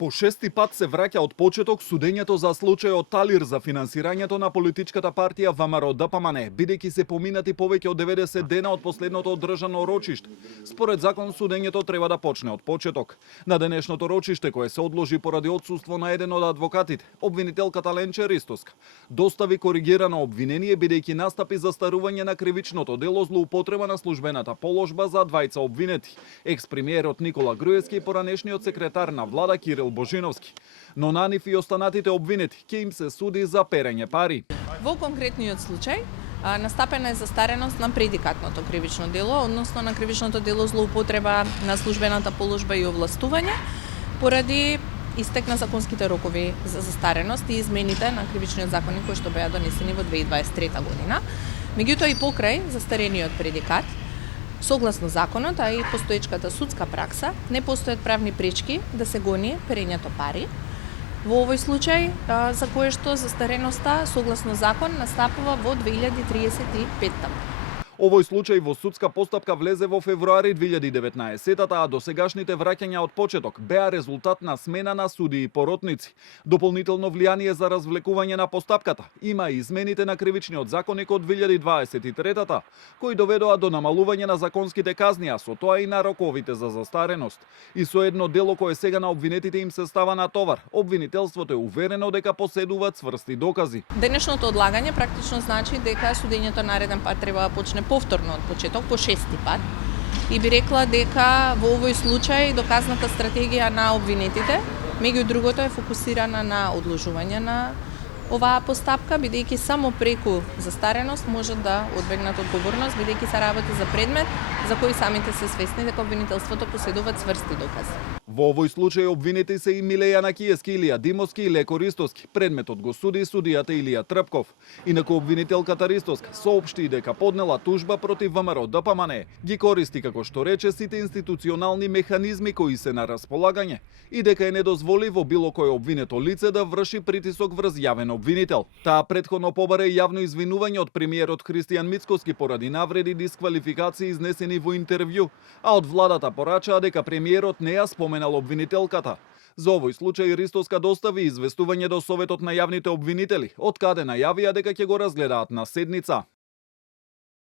По шести пат се враќа од почеток судењето за случајот Талир за финансирањето на политичката партија ВМРО-ДПМН, бидејќи се поминати повеќе од 90 дена од последното одржано рочиште. Според закон судењето треба да почне од почеток. На денешното рочиште, кое се одложи поради отсуство на еден од адвокатите, обвинителката Ленче Ристоска достави коригирано обвинение бидејќи настапи застарување на кривичното дело злоупотреба на службената положба за двајца обвинети, екс-премиерот Никола Груевски и поранешниот секретар на влада Кирил Божиновски. Но на нив и останатите обвинети ќе им се суди за перење пари. Во конкретниот случај настапена е застареност на предикатното кривично дело, односно на кривичното дело злоупотреба на службената положба и овластување, поради истек на законските рокови за застареност и измените на кривичниот законник кои што беа донесени во 2023 година. Меѓутоа и покрај застарениот предикат, согласно законот, а и постоечката судска пракса, не постојат правни пречки да се гони перењето пари. Во овој случај, за кое што застареноста, согласно закон, настапува во 2035. Овој случај во судска постапка влезе во февруари 2019-та, а досегашните враќања од почеток беа резултат на смена на суди и поротници. Дополнително влијание за развлекување на постапката има и измените на кривичниот законник од 2023-та, кои доведоа до намалување на законските казни, а со тоа и на роковите за застареност. И со едно дело кое сега на обвинетите им се става на товар, обвинителството е уверено дека поседуваат цврсти докази. Денешното одлагање практично значи дека судењето нареден пат треба да почне повторно од почеток, по шести пат. И би рекла дека во овој случај доказната стратегија на обвинетите, меѓу другото, е фокусирана на одложување на оваа постапка, бидејќи само преку застареност можат да одбегнат одговорност, бидејќи се работи за предмет за кој самите се свесни дека обвинителството поседува цврсти докази. Во овој случај обвинети се и Милеја Накиевски, Илија Димовски и Леко Ристоски. Предметот го суди судијата Илија Трпков. Инаку обвинителката Ристоска соопшти дека поднела тужба против ВМРО-ДПМН, ги користи, како што рече, сите институционални механизми кои се на располагање и дека е недозволиво било кој обвинето лице да врши притисок врз јавен обвинител. Таа претходно побаре јавно извинување од премиерот Христијан Мицкоски поради навреди, дисквалификации изнесени во интервју, а од владата порачаа дека премиерот не ја споменал обвинителката. За овој случај Ристоска достави известување до Советот на јавните обвинители, од каде најавија дека ќе го разгледаат на седница.